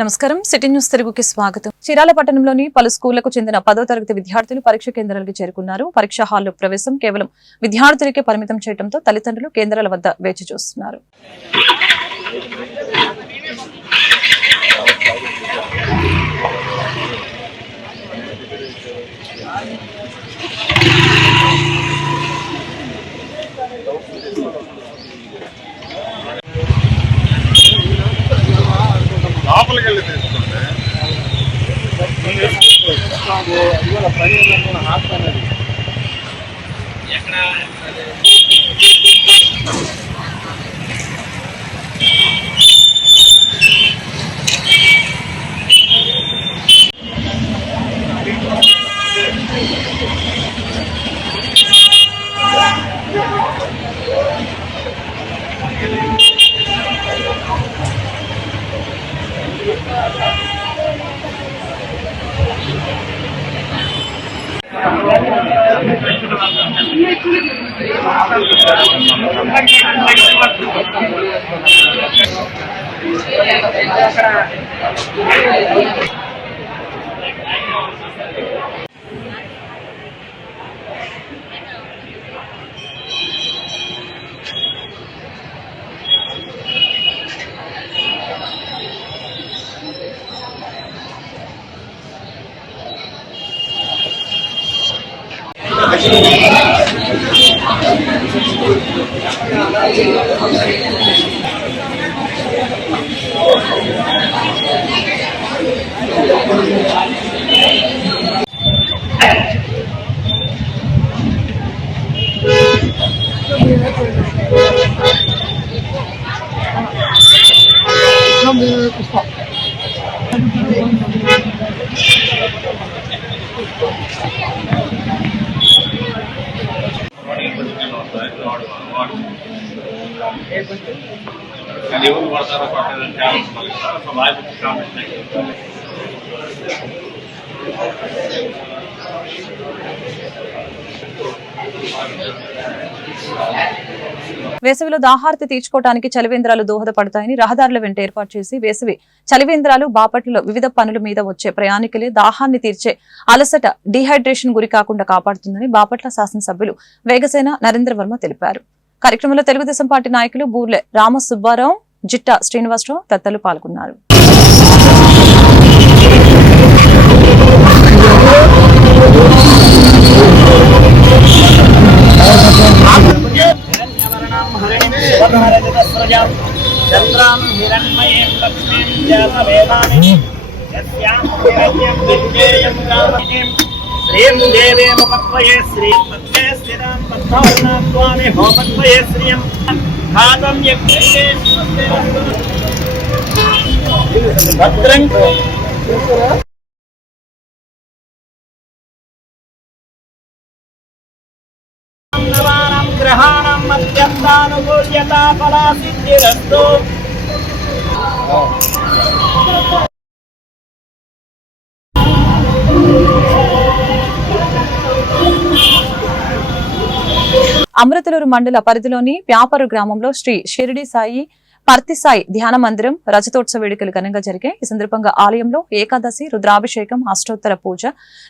నమస్కారం city news తెలుగుకి స్వాగతం. చీరాల పట్టణంలోని పలు స్కూళ్లకు చెందిన 10వ తరగతి విద్యార్థులు పరీక్ష కేంద్రాలకు చేరుకున్నారు. పరీక్ష హాల్లో ప్రవేశం కేవలం విద్యార్థులకే పరిమితం చేయడంతో తల్లిదండ్రులు కేంద్రాల వద్ద వేచి చూస్తున్నారు. వేసవిలో దాహార్తి తీర్చుకోవడానికి చలివేంద్రాలు దోహదపడతాయని రహదారుల వెంట ఏర్పాటు చేసి వేసవి చలివేంద్రాలు బాపట్లలో వివిధ పనుల మీద వచ్చే ప్రయాణికులే దాహాన్ని తీర్చే అలసట డీహైడ్రేషన్ గురి కాకుండా కాపాడుతుందని బాపట్ల శాసనసభ్యులు వేగసేన నరేంద్ర వర్మ తెలిపారు. కార్యక్రమంలో తెలుగుదేశం పార్టీ నాయకులు బూర్లె రామసుబ్బారావు, జిట్టా శ్రీనివాసరావు తదితరులు పాల్గొన్నారు. గ్రహాణం అత్యంతానుకూల్యత ఫలా సిద్ధిరస్తు. అమృతలూరు మండల పరిధిలోని ప్యాపరు గ్రామంలో శ్రీ షిరిడి సాయి పర్తిసాయి ధ్యాన మందిరం రజతోత్సవ వేడుకలు ఘనంగా జరిగాయి. ఈ సందర్భంగా ఆలయంలో ఏకాదశి, రుద్రాభిషేకం, అష్టోత్తర పూజ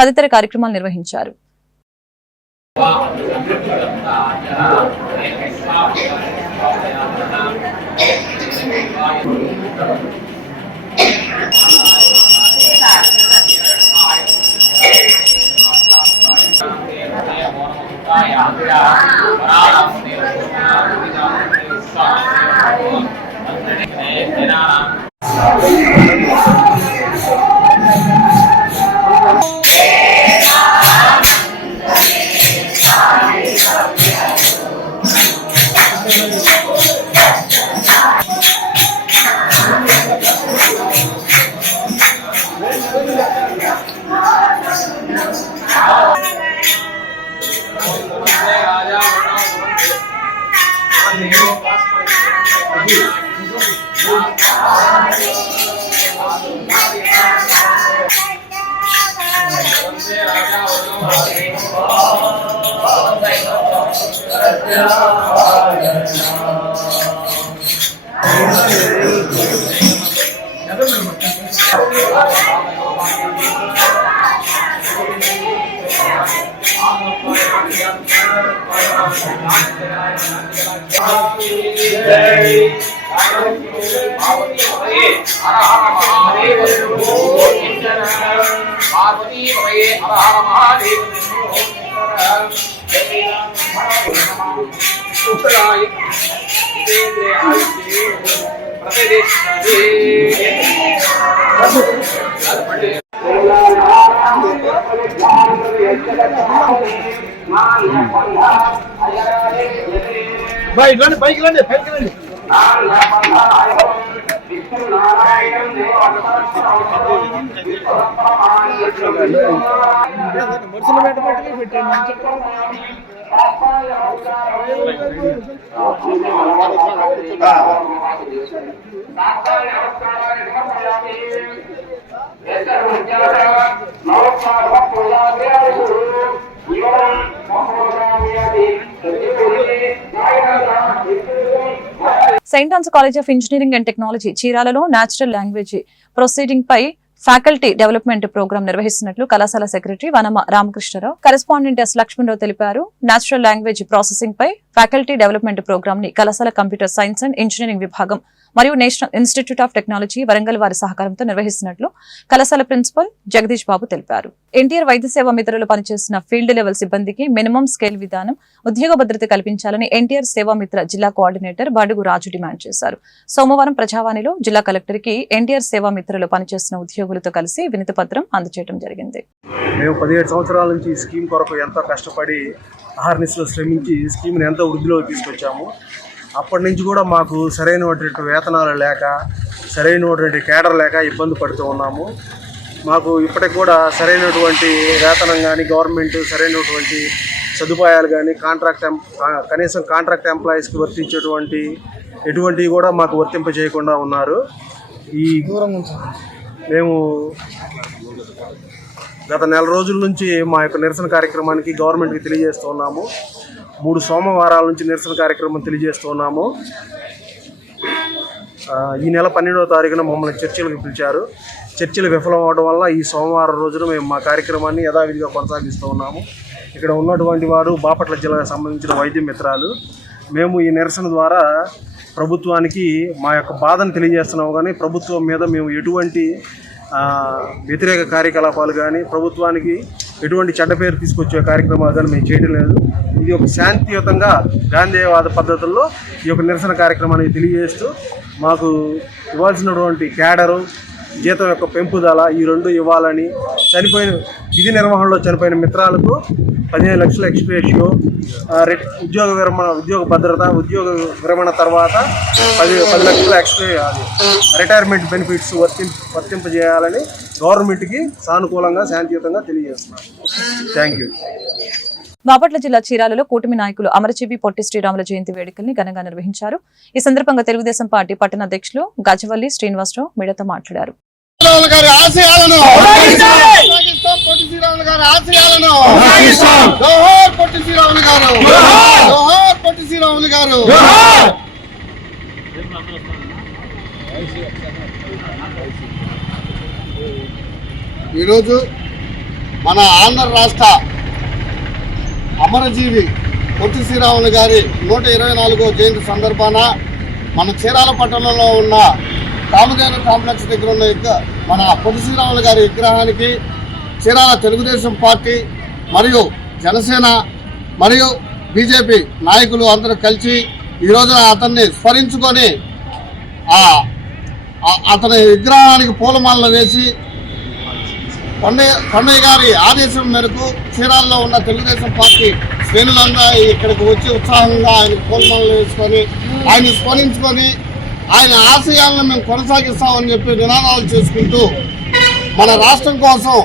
తదితర కార్యక్రమాలు నిర్వహించారు. బైక్ రండి పైకి రండి. మనుషులు పెట్టబట్టి పెట్టండి. Saint Ann's college of engineering and technology చీరాలలో నేచురల్ లాంగ్వేజ్ ప్రొసీడింగ్ పై ఫ్యాకల్టీ డెవలప్మెంట్ ప్రోగ్రాం నిర్వహిస్తున్నట్లు కళాశాల secretary Vanama Ramakrishnarao, correspondent S Lakshmanarao తెలిపారు. నేచురల్ లాంగ్వేజ్ ప్రాసెసింగ్ పై ఫ్యాకల్టీ డెవలప్మెంట్ ప్రోగ్రాం ని కళాశాల కంప్యూటర్ సైన్స్ అండ్ ఇంజనీరింగ్ విభాగం మరియు national institute of technology Warangal వారి సహకారంతో నిర్వహిస్తున్నట్లు కళాశాల ప్రిన్సిపల్ జగదీష్ బాబు తెలిపారు. ఎన్టీఆర్ వైద్య సేవా మిత్రులు పనిచేస్తున్న ఫీల్డ్ లెవెల్ సిబ్బందికి మినిమం స్కేల్ విధానం, ఉద్యోగ భద్రత కల్పించాలని ఎన్టీఆర్ సేవా మిత్ర జిల్లా కోఆర్డినేటర్ బడుగు రాజు డిమాండ్ చేశారు. సోమవారం ప్రజావాణిలో జిల్లా కలెక్టర్ కి ఎన్టీఆర్ సేవా మిత్రులు పనిచేస్తున్న ఉద్యోగులతో కలిసి వినతి పత్రం అందజేయడం జరిగింది. మేము 17 సంవత్సరాల నుంచి ఈ స్కీమ్ కొరకు ఎంతో కష్టపడి అహర్నిశలో శ్రమించి స్కీమ్ని ఎంతో వృద్ధిలోకి తీసుకొచ్చాము. అప్పటి నుంచి కూడా మాకు సరైనటువంటి వేతనాలు లేక, సరైనటువంటి కేడర్ లేక ఇబ్బంది పడుతూ ఉన్నాము. మాకు ఇప్పటికి కూడా సరైనటువంటి వేతనం కానీ, గవర్నమెంట్ సరైనటువంటి సదుపాయాలు కానీ, కనీసం కాంట్రాక్ట్ ఎంప్లాయీస్కి వర్తించేటువంటి ఎటువంటివి కూడా మాకు వర్తింప చేయకుండా ఉన్నారు. ఈ మేము గత నెల రోజుల నుంచి మా యొక్క నిరసన కార్యక్రమానికి గవర్నమెంట్కి తెలియజేస్తూ ఉన్నాము. 3 సోమవారాల నుంచి నిరసన కార్యక్రమం తెలియజేస్తూ ఉన్నాము. ఈ నెల 12వ తారీఖున మమ్మల్ని చర్చలకు పిలిచారు. చర్చలు విఫలం అవడం వల్ల ఈ సోమవారం రోజున మేము మా కార్యక్రమాన్ని యథావిధిగా కొనసాగిస్తూ ఉన్నాము. ఇక్కడ ఉన్నటువంటి వారు బాపట్ల జిల్లాకు సంబంధించిన వైద్య మిత్రాలు. మేము ఈ నిరసన ద్వారా ప్రభుత్వానికి మా యొక్క బాధను తెలియజేస్తున్నాము. కానీ ప్రభుత్వం మీద మేము ఎటువంటి వ్యతిరేక కార్యకలాపాలు కానీ, ప్రభుత్వానికి ఎటువంటి చెడ్డ పేరు తీసుకొచ్చే కార్యక్రమాలు కానీ మేము చేయడం లేదు. ఇది ఒక శాంతియుతంగా గాంధేయవాద పద్ధతుల్లో ఈ యొక్క నిరసన కార్యక్రమాన్ని తెలియజేస్తూ మాకు ఇవ్వాల్సినటువంటి క్యాడరు, జీతం యొక్క పెంపుదల ఈ 2 ఇవ్వాలని, విధి నిర్వహణలో చనిపోయిన మిత్రాలకు 15 లక్షల ఎక్స్‌గ్రేషియో, ఉద్యోగ భద్రత, ఉద్యోగ విరమణ తర్వాత 10 లక్షల రిటైర్మెంట్ బెనిఫిట్స్ వర్తింపజేయాలని గవర్నమెంట్కి సానుకూలంగా శాంతియుతంగా తెలియజేస్తున్నాను. Thank you. బాపట్ల జిల్లా చీరాలలో కూటమి నాయకులు అమరజీవి పొట్టి శ్రీరాముల జయంతి వేడుకల్ని ఘనంగా నిర్వహించారు. ఈ సందర్భంగా తెలుగుదేశం పార్టీ పట్టణ అధ్యక్షులు గజవల్లి శ్రీనివాసరావు మీడియాతో మాట్లాడారు. ఈరోజు మన ఆంధ్ర రాష్ట్ర అమరజీవి పొట్టి శ్రీరాములు గారి 124వ జయంతి సందర్భాన మన చీరాల పట్టణంలో ఉన్న కామధేను కాంప్లెక్స్ దగ్గర ఉన్న మన పొట్టి శ్రీరాములు గారి విగ్రహానికి చీరాల తెలుగుదేశం పార్టీ మరియు జనసేన మరియు బీజేపీ నాయకులు అందరూ కలిసి ఈ రోజున అతన్ని స్మరించుకొని అతని విగ్రహానికి పూలమాలలు వేసి కొండయ్య గారి ఆదేశం మేరకు చీరాల్లో ఉన్న తెలుగుదేశం పార్టీ శ్రేణులంతా ఇక్కడికి వచ్చి ఉత్సాహంగా ఆయన పూలమాలలు వేసుకొని ఆయన స్మరించుకొని ఆయన ఆశయాలను మేము కొనసాగిస్తామని చెప్పి నినాదాలు చేసుకుంటూ మన రాష్ట్రం కోసం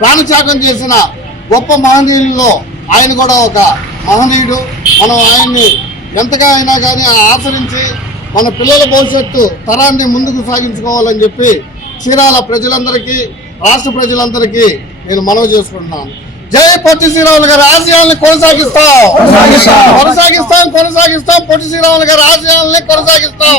ప్రాణత్యాగం చేసిన గొప్ప మహనీయుల్లో ఆయన కూడా ఒక మహనీయుడు. మనం ఆయన్ని ఎంతగా అయినా కానీ ఆచరించి మన పిల్లల భవిష్యత్తు తరాన్ని ముందుకు సాగించుకోవాలని చెప్పి చీరాల ప్రజలందరికీ, రాష్ట్ర ప్రజలందరికీ నేను మనవి చేసుకుంటున్నాను. జై పొట్టి శ్రీరాములు గారి ఆశయాలను కొనసాగిస్తాం. పొట్టి శ్రీరాములు గారి ఆశయాలని కొనసాగిస్తాం.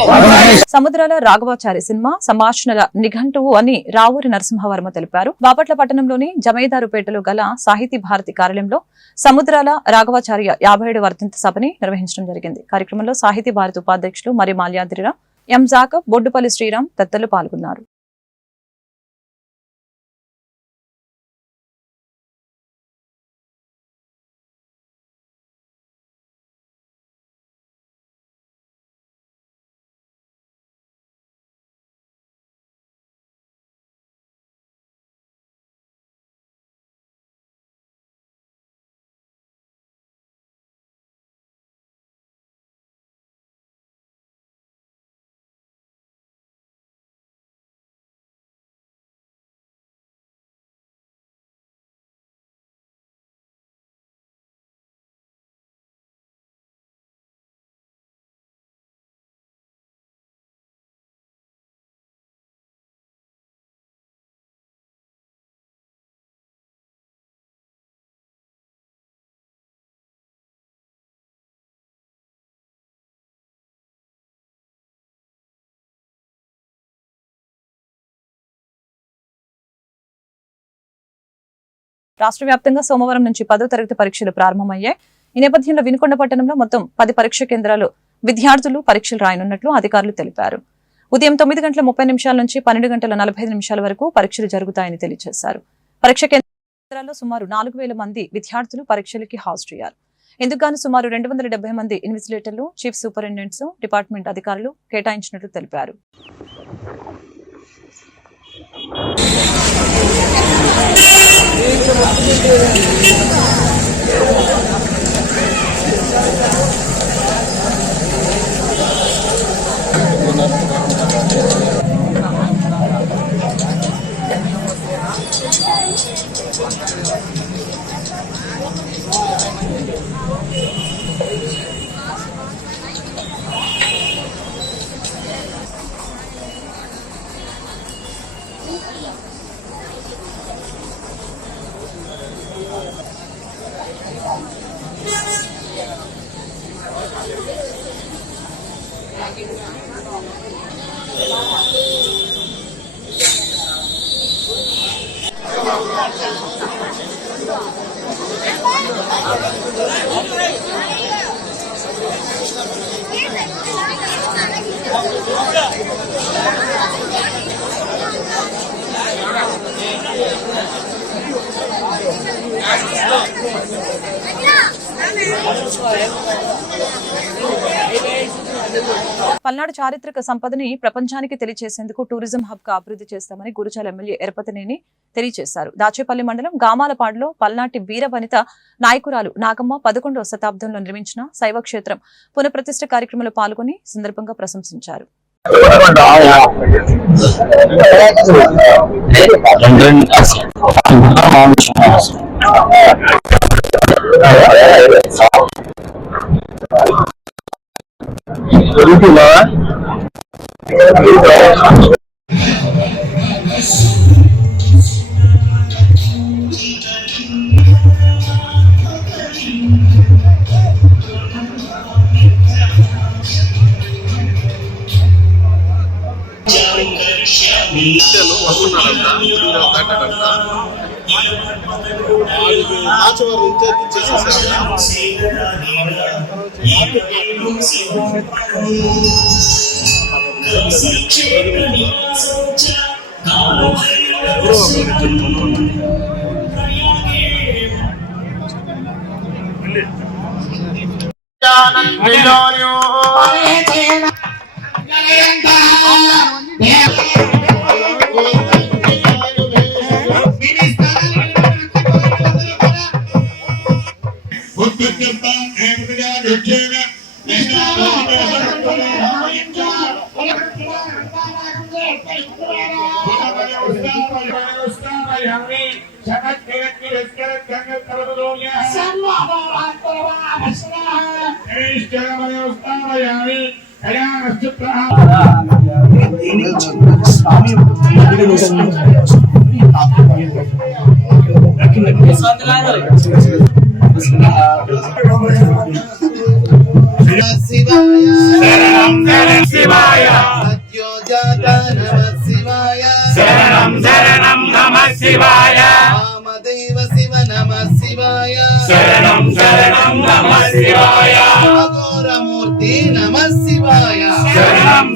సముద్రాల రాఘవాచారి సినిమా సంభాషణల నిఘంటువు అని రావూరి నరసింహవర్మ తెలిపారు. బాపట్ల పట్టణంలోని జమేదారుపేటలో గల సాహితీ భారతి కార్యాలయంలో సముద్రాల రాఘవాచార్య 57వ వర్ధంతి సభని నిర్వహించడం జరిగింది. కార్యక్రమంలో సాహితీ భారతి ఉపాధ్యక్షులు మరి మాల్యాద్రిరావు, ఎం జాకబ్, బొడ్డుపల్లి శ్రీరామ్ తదితరులు పాల్గొన్నారు. రాష్ట్ర వ్యాప్తంగా సోమవారం నుంచి 10వ తరగతి పరీక్షలు ప్రారంభమయ్యాయి. ఈ నేపథ్యంలో వినుకొండ పట్టణంలో మొత్తం 10 పరీక్ష కేంద్రాలు విద్యార్థులు పరీక్షలు రాయనున్నట్లు అధికారులు తెలిపారు. ఉదయం 9:30 నుంచి 12:45 వరకు పరీక్షలు జరుగుతాయని తెలియజేశారు. పరీక్ష కేంద్రాల్లో సుమారు 4000 మంది విద్యార్థులు పరీక్షలకి హాజరయ్యారు. ఇందుకుగాను సుమారు 270 మంది ఇన్విజిలేటర్లు, చీఫ్ సూపరింటెండెంట్స్, డిపార్ట్మెంట్ అధికారులు కేటాయించినట్లు తెలిపారు. పల్నాడు చారిత్రక సంపదని ప్రపంచానికి తెలియజేసేందుకు టూరిజం హబ్ గా అభివృద్ధి చేస్తామని గురుజాల ఎమ్మెల్యే ఎరపతినేని తెలియజేశారు. దాచేపల్లి మండలం గామాలపాడులో పల్నాటి వీర వనిత నాయకురాలు నాగమ్మ 11వ శతాబ్దంలో నిర్మించిన శైవ క్షేత్రం పునఃప్రతిష్ఠ కార్యక్రమంలో పాల్గొని సందర్భంగా ప్రశంసించారు. స్వామి శరణం శరణం శివాయ సత్యోజాత నమః శివాయ శరణం శరణం నమః శివాయ వామదేవ శివ నమః శివాయ శరణం శరణం నమః శివాయ అఘోరమూర్తి నమః శివాయ శరణం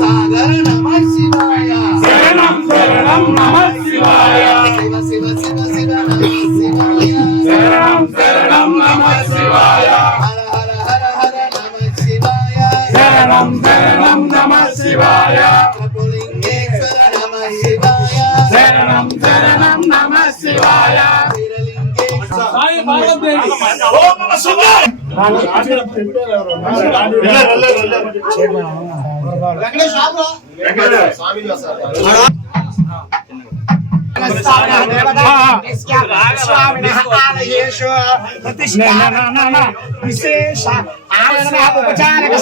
సాగర నమః శివాయ శరణం శరణం నమః శివాయ శివ శివ శివ శివ నమః శివాయ శరణం శరణం నమః శివాయ హర హర హర హర నమః శివాయ శరణం శరణం నమః శివాయ లింగేశ్వర నమః శివాయ శరణం శరణం నమః శివాయ ఓం నమః శివాయ విశేష ఉపచారక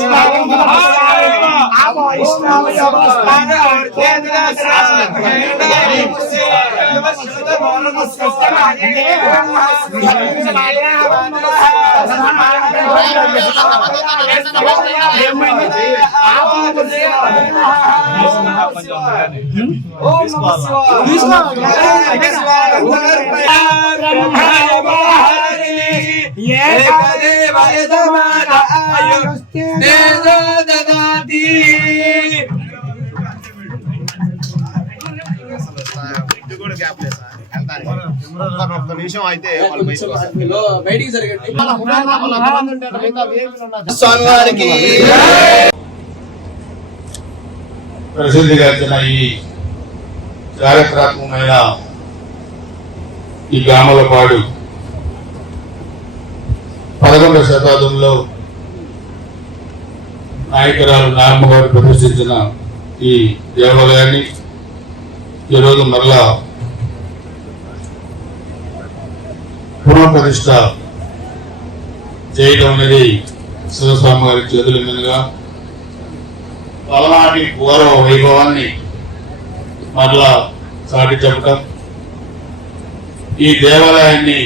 స్వామివారికి ప్రసిద్ధిగాంచిన ఈ చారిత్రాత్మకమైన ఈ గ్రామాలపాడు 11వ శతాబ్దంలో నాయకురాలు నాయమ్మ గారు ప్రతిష్ఠించిన ఈ దేవాలయాన్ని ఈరోజు మరలా పునఃప్రతిష్ఠ చేయడం అనేది శివస్వామి గారి చేతుల మీదుగా పలనాటి పూర్వ వైభవాన్ని మరలా చాటి చెప్పడం, ఈ దేవాలయాన్ని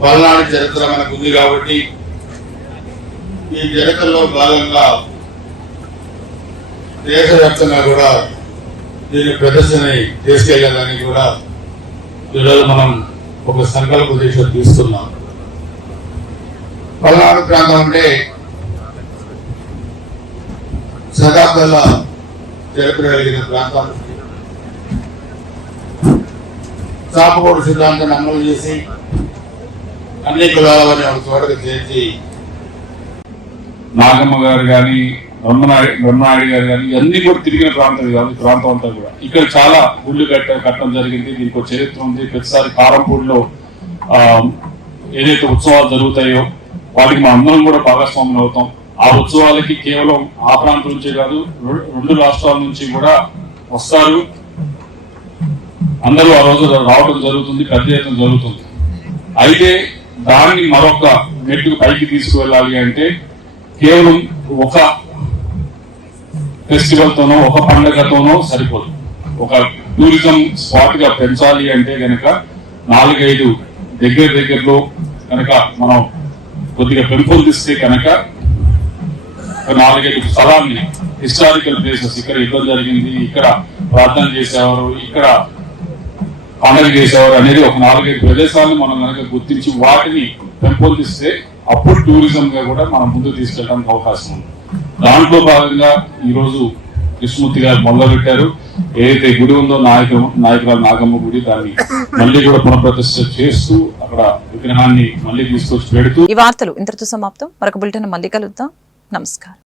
పలనాటి చరిత్ర మనకు ఉంది కాబట్టి ఈ చరిత్రలో భాగంగా దేశవ్యాప్తంగా కూడా దీని ప్రదర్శనని తీసుకెళ్లేదానికి కూడా ఈరోజు మనం ఒక సంకల్ప దీక్ష తీసుకున్నాం. పల్నాడు ప్రాంతం అంటే శతాబ్దాల చరిత్ర కలిగిన ప్రాంతం. చాపకోడు సిద్ధాంతాన్ని అమలు చేసి అన్ని కులాల వారిని ఒక చోటకు చేర్చి నాగమ్మ గారు కానీ రమణాయుడు గారు కానీ ఇవన్నీ కూడా తిరిగిన ప్రాంతం కాదు. ప్రాంతం అంతా కూడా ఇక్కడ చాలా గుళ్ళు కట్టడం జరిగింది. దీనికి ఒక చరిత్ర ఉంది. ప్రతిసారి కారంపూడిలో ఏదైతే ఉత్సవాలు జరుగుతాయో వాటికి మా అందరం కూడా భాగస్వాములు అవుతాం. ఆ ఉత్సవాలకి కేవలం ఆ ప్రాంతం నుంచే కాదు, 2 రాష్ట్రాల నుంచి కూడా వస్తారు. అందరూ ఆ రోజు రావడం జరుగుతుంది, పెద్ద ఎత్తున జరుగుతుంది. అయితే దాన్ని మరొక మెట్టుకు పైకి తీసుకువెళ్ళాలి అంటే కేవలం ఒక ఫెస్టివల్ తోనో ఒక పండుగతోనో సరిపోదు. ఒక టూరిజం స్పాట్ గా పెంచాలి అంటే కనుక 4-5 దగ్గరలో కనుక మనం కొద్దిగా పెంపొందిస్తే కనుక 4-5 స్థలాన్ని, హిస్టారికల్ ప్లేసెస్, ఇక్కడ యుద్ధం జరిగింది, ఇక్కడ ప్రార్థన చేసేవారు, ఇక్కడ పండుగ చేసేవారు అనేది ఒక 4-5 ప్రదేశాలను మనం కనుక గుర్తించి వాటిని పెంపొందిస్తే అప్పుడు టూరిజం గా కూడా మనం ముందుకు తీసుకెళ్ళడానికి అవకాశం ఉంది. దాంట్లో భాగంగా ఈరోజు కృష్ణమూర్తి గారు మొదలుపెట్టారు. ఏదైతే గుడి ఉందో నాయకురాలు నాగమ్మ గుడి, దాన్ని మళ్ళీ కూడా పునఃప్రతిష్ఠ చేస్తూ అక్కడ విగ్రహాన్ని మళ్ళీ తీసుకొచ్చి పెడుతూ. ఈ వార్తలు ఇంతటితో సమాప్తం. మరొక బులెటిన్ మళ్ళీ కలుద్దాం. నమస్కారం.